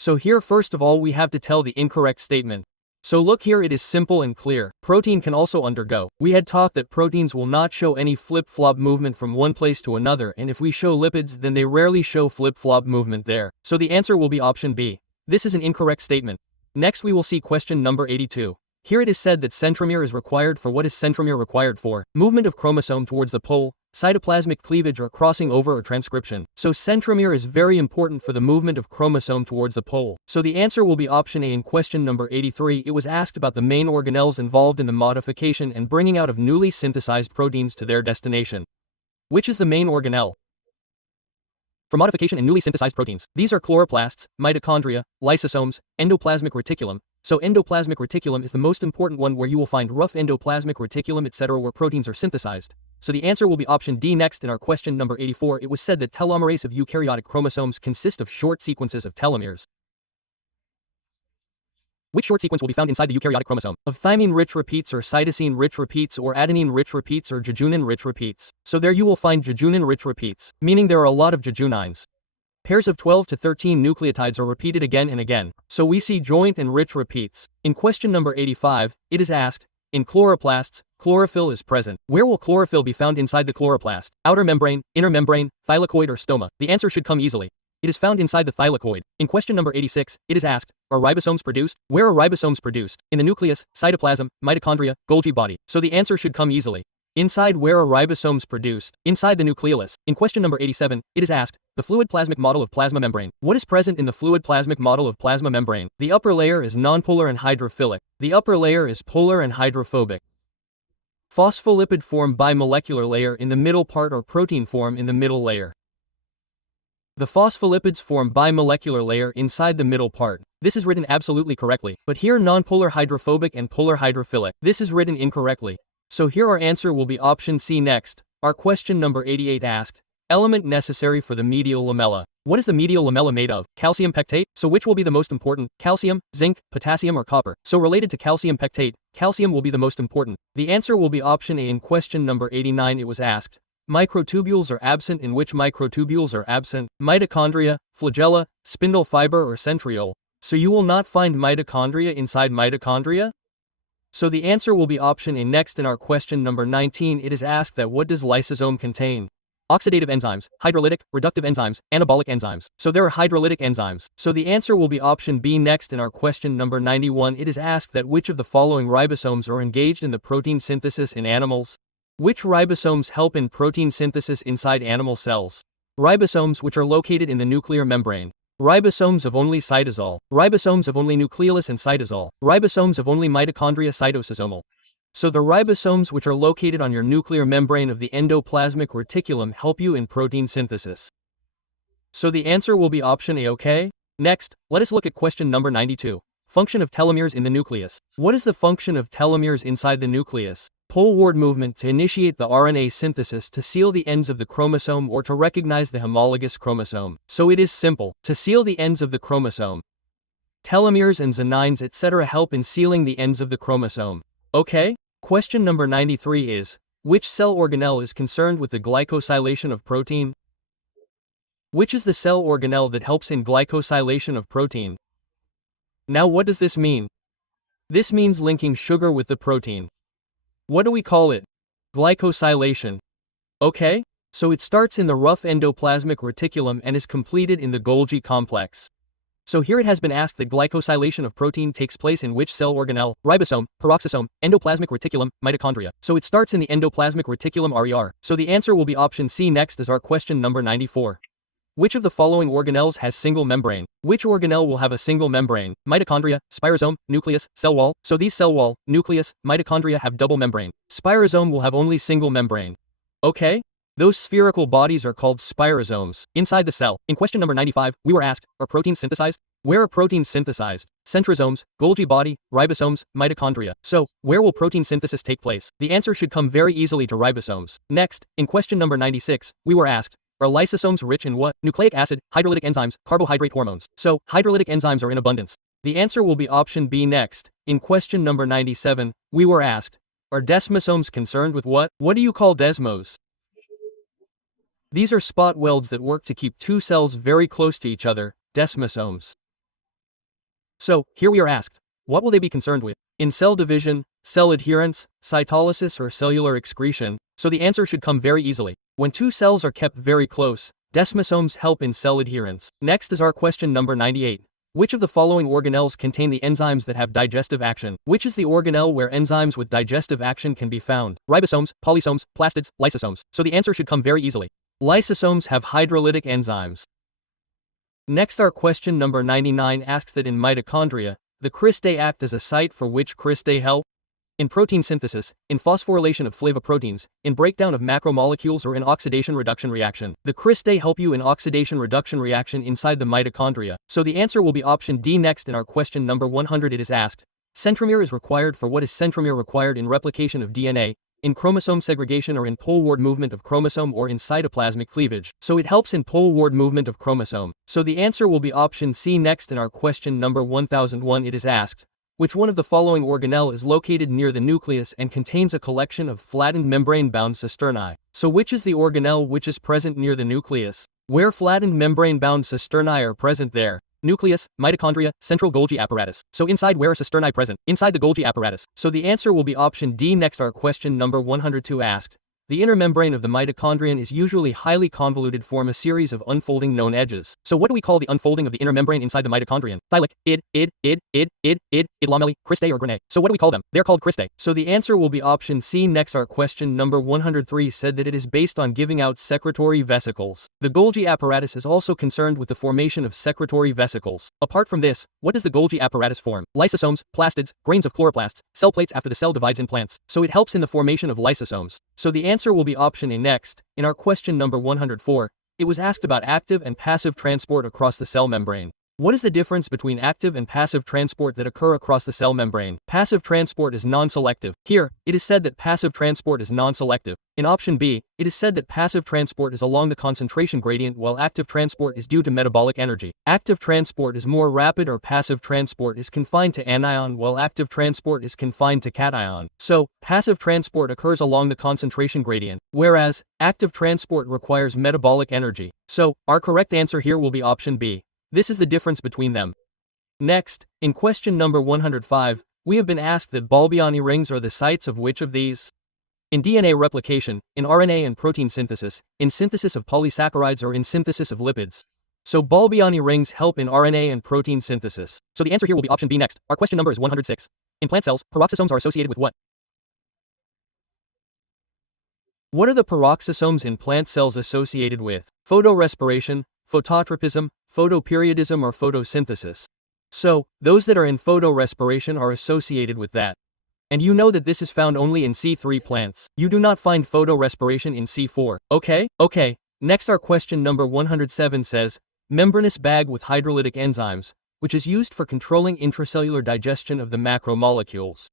So here first of all we have to tell the incorrect statement. So look here, it is simple and clear. Protein can also undergo. We had talked that proteins will not show any flip-flop movement from one place to another, and if we show lipids then they rarely show flip-flop movement there. So the answer will be option B. This is an incorrect statement. Next we will see question number 82. Here it is said that centromere is required for. What is centromere required for? Movement of chromosome towards the pole, cytoplasmic cleavage, or crossing over, or transcription. So centromere is very important for the movement of chromosome towards the pole. So the answer will be option A. In question number 83, it was asked about the main organelles involved in the modification and bringing out of newly synthesized proteins to their destination. Which is the main organelle for modification in newly synthesized proteins? These are chloroplasts, mitochondria, lysosomes, endoplasmic reticulum. So endoplasmic reticulum is the most important one, where you will find rough endoplasmic reticulum, etc., where proteins are synthesized. So the answer will be option D next. In our question number 84, it was said that telomerase of eukaryotic chromosomes consist of short sequences of telomeres. Which short sequence will be found inside the eukaryotic chromosome? Of thymine-rich repeats, or cytosine-rich repeats, or adenine-rich repeats, or jejunine-rich repeats. So there you will find jejunine-rich repeats, meaning there are a lot of jejunines. Pairs of 12 to 13 nucleotides are repeated again and again. So we see joint and rich repeats. In question number 85, it is asked, in chloroplasts, chlorophyll is present. Where will chlorophyll be found inside the chloroplast? Outer membrane, inner membrane, thylakoid, or stoma? The answer should come easily. It is found inside the thylakoid. In question number 86, it is asked, are ribosomes produced? Where are ribosomes produced? In the nucleus, cytoplasm, mitochondria, Golgi body. So the answer should come easily. Inside where are ribosomes produced? Inside the nucleolus. In question number 87, it is asked, the fluid plasmic model of plasma membrane. What is present in the fluid plasmic model of plasma membrane? The upper layer is nonpolar and hydrophilic. The upper layer is polar and hydrophobic. Phospholipid form bimolecular layer in the middle part, or protein form in the middle layer. The phospholipids form bimolecular layer inside the middle part. This is written absolutely correctly, but here nonpolar hydrophobic and polar hydrophilic. This is written incorrectly. So here our answer will be option C next. Our question number 88 asked, Element necessary for the medial lamella. What is the medial lamella made of? Calcium pectate? So which will be the most important? Calcium, zinc, potassium or copper? So related to calcium pectate, calcium will be the most important. The answer will be option A. In question number 89 it was asked, microtubules are absent. In which microtubules are absent? Mitochondria, flagella, spindle fiber or centriole. So you will not find mitochondria inside mitochondria? So the answer will be option A. Next in our question number 19 it is asked that what does lysosome contain? Oxidative enzymes, hydrolytic, reductive enzymes, anabolic enzymes. So there are hydrolytic enzymes. So the answer will be option B. Next in our question number 91 it is asked that which of the following ribosomes are engaged in the protein synthesis in animals? Which ribosomes help in protein synthesis inside animal cells? Ribosomes which are located in the nuclear membrane. Ribosomes of only cytosol. Ribosomes of only nucleolus and cytosol. Ribosomes of only mitochondria cytosomal. So the ribosomes which are located on your nuclear membrane of the endoplasmic reticulum help you in protein synthesis. So the answer will be option A. Okay? Next, let us look at question number 92. Function of telomeres in the nucleus. What is the function of telomeres inside the nucleus? Poleward movement to initiate the RNA synthesis to seal the ends of the chromosome or to recognize the homologous chromosome. So it is simple, to seal the ends of the chromosome. Telomeres and xanines etc. help in sealing the ends of the chromosome. Okay? Question number 93 is, which cell organelle is concerned with the glycosylation of protein? Which is the cell organelle that helps in glycosylation of protein? Now what does this mean? This means linking sugar with the protein. What do we call it? Glycosylation. Okay? So it starts in the rough endoplasmic reticulum and is completed in the Golgi complex. So here it has been asked that glycosylation of protein takes place in which cell organelle? Ribosome, peroxisome, endoplasmic reticulum, mitochondria. So it starts in the endoplasmic reticulum RER. So the answer will be option C. Next is our question number 94. Which of the following organelles has single membrane? Which organelle will have a single membrane? Mitochondria, spirosome, nucleus, cell wall. So these cell wall, nucleus, mitochondria have double membrane. Spirosome will have only single membrane. Okay? Those spherical bodies are called spirosomes. Inside the cell, in question number 95, we were asked, are proteins synthesized? Where are proteins synthesized? Centrosomes, Golgi body, ribosomes, mitochondria. So, where will protein synthesis take place? The answer should come very easily to ribosomes. Next, in question number 96, we were asked, are lysosomes rich in what? Nucleic acid, hydrolytic enzymes, carbohydrate hormones. So, hydrolytic enzymes are in abundance. The answer will be option B. Next, in question number 97, we were asked, are desmosomes concerned with what? What do you call desmos? These are spot welds that work to keep two cells very close to each other, desmosomes. So, here we are asked, what will they be concerned with? In cell division, cell adherence, cytolysis or cellular excretion? So the answer should come very easily. When two cells are kept very close, desmosomes help in cell adherence. Next is our question number 98. Which of the following organelles contain the enzymes that have digestive action? Which is the organelle where enzymes with digestive action can be found? Ribosomes, polysomes, plastids, lysosomes. So the answer should come very easily. Lysosomes have hydrolytic enzymes. Next our question number 99 asks that in mitochondria, the cristae act as a site for which cristae help? In protein synthesis, in phosphorylation of flavoproteins, in breakdown of macromolecules or in oxidation reduction reaction. The cristae help you in oxidation reduction reaction inside the mitochondria. So the answer will be option D. Next in our question number 100 it is asked, centromere is required for what is centromere required in replication of DNA? In chromosome segregation or in poleward movement of chromosome or in cytoplasmic cleavage. So it helps in poleward movement of chromosome. So the answer will be option C. Next in our question number 1001 it is asked, which one of the following organelle is located near the nucleus and contains a collection of flattened membrane-bound cisternae? So which is the organelle which is present near the nucleus? Where flattened membrane-bound cisternae are present there? Nucleus, mitochondria, central Golgi apparatus. So inside where are cisternae present? Inside the Golgi apparatus. So the answer will be option D. Next our question number 102 asked, the inner membrane of the mitochondrion is usually highly convoluted, form a series of unfolding known edges. So what do we call the unfolding of the inner membrane inside the mitochondrion? Thylic, lamellae, cristae or granae. So what do we call them? They're called cristae. So the answer will be option C. Next our question number 103 said that it is based on giving out secretory vesicles. The Golgi apparatus is also concerned with the formation of secretory vesicles. Apart from this, what does the Golgi apparatus form? Lysosomes, plastids, grains of chloroplasts, cell plates after the cell divides in plants. So it helps in the formation of lysosomes. So the answer will be option A. Next, in our question number 104, it was asked about active and passive transport across the cell membrane. What is the difference between active and passive transport that occur across the cell membrane? Passive transport is non-selective. Here, it is said that passive transport is non-selective. In option B, it is said that passive transport is along the concentration gradient while active transport is due to metabolic energy. Active transport is more rapid, or passive transport is confined to anion while active transport is confined to cation. So, passive transport occurs along the concentration gradient, whereas active transport requires metabolic energy. So, our correct answer here will be option B. This is the difference between them. Next, in question number 105, we have been asked that Balbiani rings are the sites of which of these? In DNA replication, in RNA and protein synthesis, in synthesis of polysaccharides, or in synthesis of lipids. So Balbiani rings help in RNA and protein synthesis. So the answer here will be option B next. Our question number is 106. In plant cells, peroxisomes are associated with what? What are the peroxisomes in plant cells associated with? Photorespiration, phototropism, photoperiodism, or photosynthesis. So, those that are in photorespiration are associated with that. And you know that this is found only in C3 plants. You do not find photorespiration in C4. Okay. Next, our question number 107 says, membranous bag with hydrolytic enzymes, which is used for controlling intracellular digestion of the macromolecules.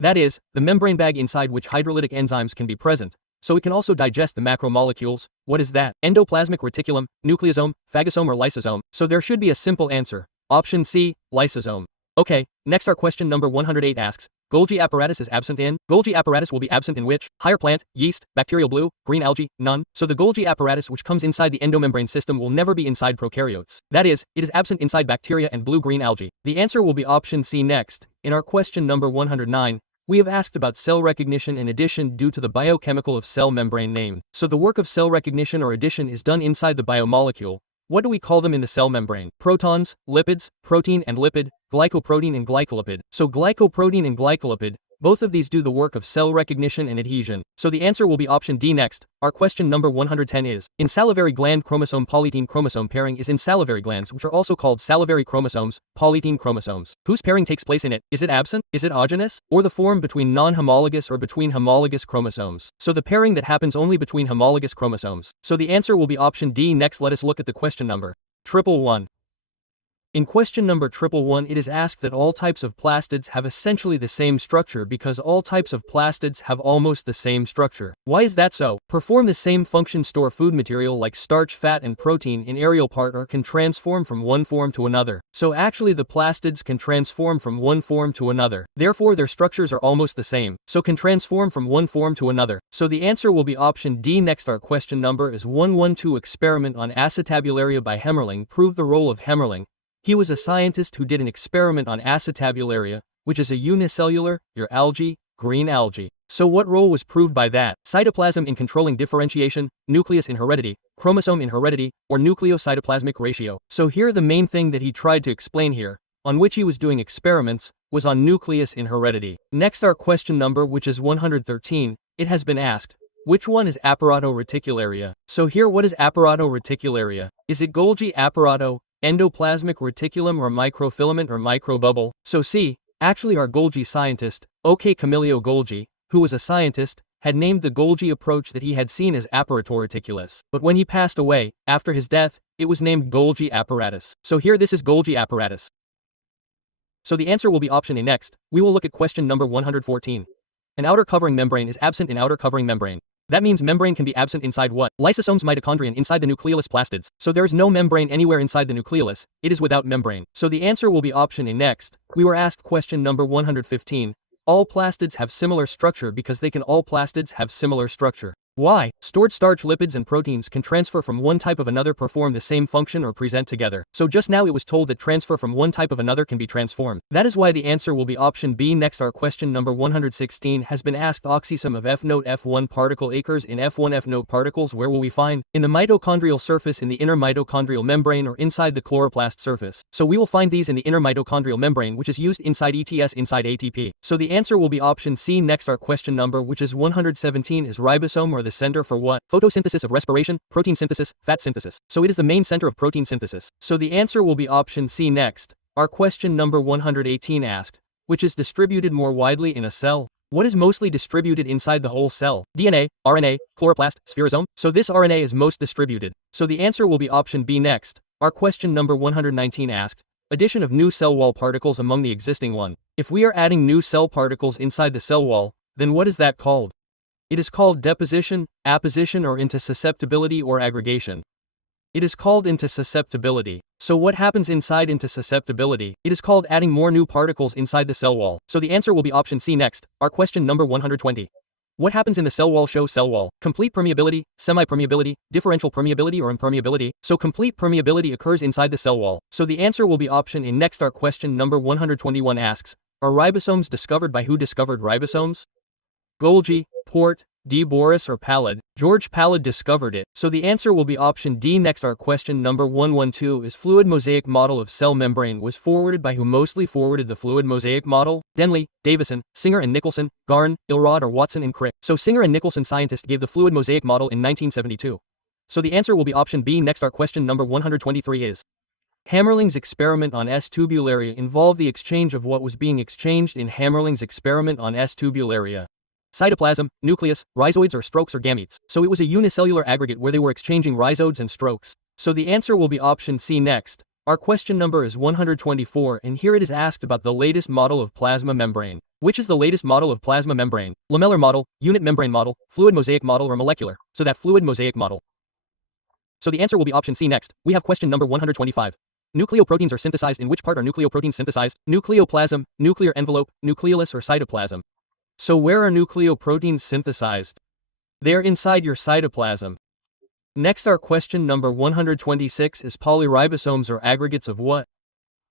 That is, the membrane bag inside which hydrolytic enzymes can be present, so it can also digest the macromolecules. What is that? Endoplasmic reticulum, nucleosome, phagosome, or lysosome? So there should be a simple answer. Option C, lysosome. Okay, next our question number 108 asks, Golgi apparatus is absent in? Golgi apparatus will be absent in which? Higher plant, yeast, bacterial blue, green algae, none. So the Golgi apparatus which comes inside the endomembrane system will never be inside prokaryotes. That is, it is absent inside bacteria and blue-green algae. The answer will be option C next. In our question number 109, we have asked about cell recognition and addition due to the biochemical of cell membrane name. So the work of cell recognition or addition is done inside the biomolecule. What do we call them in the cell membrane? Protons, lipids, protein and lipid, glycoprotein and glycolipid. So glycoprotein and glycolipid, both of these do the work of cell recognition and adhesion. So the answer will be option D next. Our question number 110 is, in salivary gland chromosome polytene chromosome pairing is in salivary glands, which are also called salivary chromosomes, polytene chromosomes. Whose pairing takes place in it? Is it absent? Is it autogenous? Or the form between non-homologous or between homologous chromosomes? So the pairing that happens only between homologous chromosomes. So the answer will be option D next. Let us look at the question number 111. In question number 111, it is asked that all types of plastids have essentially the same structure because all types of plastids have almost the same structure. Why is that so? Perform the same function, store food material like starch, fat, and protein in aerial part, or can transform from one form to another. So actually the plastids can transform from one form to another. Therefore their structures are almost the same. So can transform from one form to another. So the answer will be option D next. Our question number is 112. Experiment on acetabularia by Hemmerling. Prove the role of Hemmerling. He was a scientist who did an experiment on acetabularia, which is a unicellular, your algae, green algae. So what role was proved by that? Cytoplasm in controlling differentiation, nucleus in heredity, chromosome in heredity, or nucleocytoplasmic ratio. So here the main thing that he tried to explain here, on which he was doing experiments, was on nucleus in heredity. Next our question number, which is 113, it has been asked, which one is Apparato-reticularia? So here, what is Apparato-reticularia? Is it Golgi apparato, endoplasmic reticulum, or microfilament, or microbubble? So C, actually our Golgi scientist, Camillo Golgi, who was a scientist, had named the Golgi approach that he had seen as Apparato-reticulus. But when he passed away, after his death, it was named Golgi apparatus. So here this is Golgi apparatus. So the answer will be option A next. We will look at question number 114. An outer covering membrane is absent in outer covering membrane. That means membrane can be absent inside what? Lysosomes, mitochondria inside the nucleus, plastids. So there is no membrane anywhere inside the nucleus, it is without membrane. So the answer will be option A next. We were asked question number 115. All plastids have similar structure because they can. All plastids have similar structure. Why? Stored starch, lipids, and proteins can transfer from one type of another, perform the same function, or present together. So just now it was told that transfer from one type of another can be transformed. That is why the answer will be option B next. Our question number 116 has been asked, oxysome of F-note F1 particle acres in F1 F-note particles. Where will we find? In the mitochondrial surface, in the inner mitochondrial membrane, or inside the chloroplast surface. So we will find these in the inner mitochondrial membrane, which is used inside ETS, inside ATP. So the answer will be option C next. Our question number, which is 117, is ribosome, or the center for what? Photosynthesis of respiration, protein synthesis, fat synthesis. So it is the main center of protein synthesis. So the answer will be option C next. Our question number 118 asked, which is distributed more widely in a cell? What is mostly distributed inside the whole cell? DNA, RNA, chloroplast, spherosome? So this RNA is most distributed. So the answer will be option B next. Our question number 119 asked, addition of new cell wall particles among the existing one. If we are adding new cell particles inside the cell wall, then what is that called? It is called deposition, apposition, or intussusceptibility or aggregation. It is called intussusceptibility. So what happens inside intussusceptibility? It is called adding more new particles inside the cell wall. So the answer will be option C next. Our question number 120. What happens in the cell wall? Show cell wall. Complete permeability, semi-permeability, differential permeability, or impermeability. So complete permeability occurs inside the cell wall. So the answer will be option A next. Our question number 121 asks, are ribosomes discovered by who? Discovered ribosomes? Golgi, Port, D. Boris, or Pallid? George Pallid discovered it. So the answer will be option D next. Our question number 112 is fluid mosaic model of cell membrane was forwarded by who? Mostly forwarded the fluid mosaic model? Denley, Davison, Singer and Nicholson, Garn, Ilrod, or Watson and Crick. So Singer and Nicholson scientists gave the fluid mosaic model in 1972. So the answer will be option B next. Our question number 123 is, Hammerling's experiment on S. tubularia involved the exchange of what was being exchanged in Hammerling's experiment on S. tubularia. Cytoplasm, nucleus, rhizoids, or strokes, or gametes. So it was a unicellular aggregate where they were exchanging rhizoids and strokes. So the answer will be option C next. Our question number is 124, and here it is asked about the latest model of plasma membrane. Which is the latest model of plasma membrane? Lamellar model, unit membrane model, fluid mosaic model, or molecular? So that fluid mosaic model. So the answer will be option C next. We have question number 125. Nucleoproteins are synthesized in which part are nucleoproteins synthesized? Nucleoplasm, nuclear envelope, nucleolus, or cytoplasm? So where are nucleoproteins synthesized? They are inside your cytoplasm. Next, our question number 126 is polyribosomes are aggregates of what?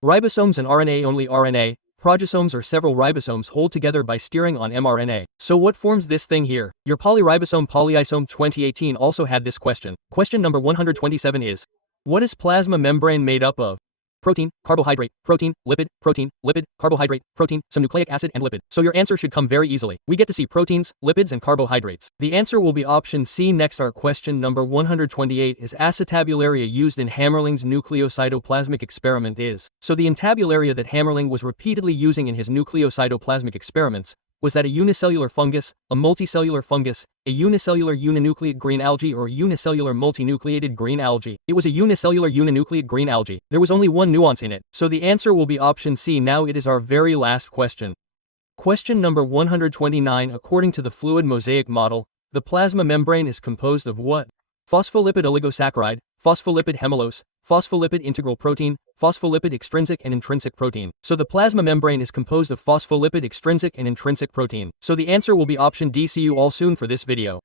Ribosomes and RNA. Only RNA. Proteasomes or several ribosomes hold together by steering on mRNA. So what forms this thing here? Your polyribosome. Polyisome 2018 also had this question. Question number 127 is, what is plasma membrane made up of? Protein, carbohydrate, protein, lipid, carbohydrate, protein, some nucleic acid and lipid. So your answer should come very easily. We get to see proteins, lipids, and carbohydrates. The answer will be option C next. Our question number 128 is acetabularia used in Hammerling's nucleocytoplasmic experiment is. So the entabularia that Hammerling was repeatedly using in his nucleocytoplasmic experiments was that a unicellular fungus, a multicellular fungus, a unicellular uninucleate green algae, or unicellular multinucleated green algae. It was a unicellular uninucleate green algae. There was only one nuance in it. So the answer will be option C. Now it is our very last question. Question number 129. According to the fluid mosaic model, the plasma membrane is composed of what? Phospholipid oligosaccharide, phospholipid hemulose, phospholipid integral protein, phospholipid extrinsic and intrinsic protein. So the plasma membrane is composed of phospholipid extrinsic and intrinsic protein. So the answer will be option D. See you all soon for this video.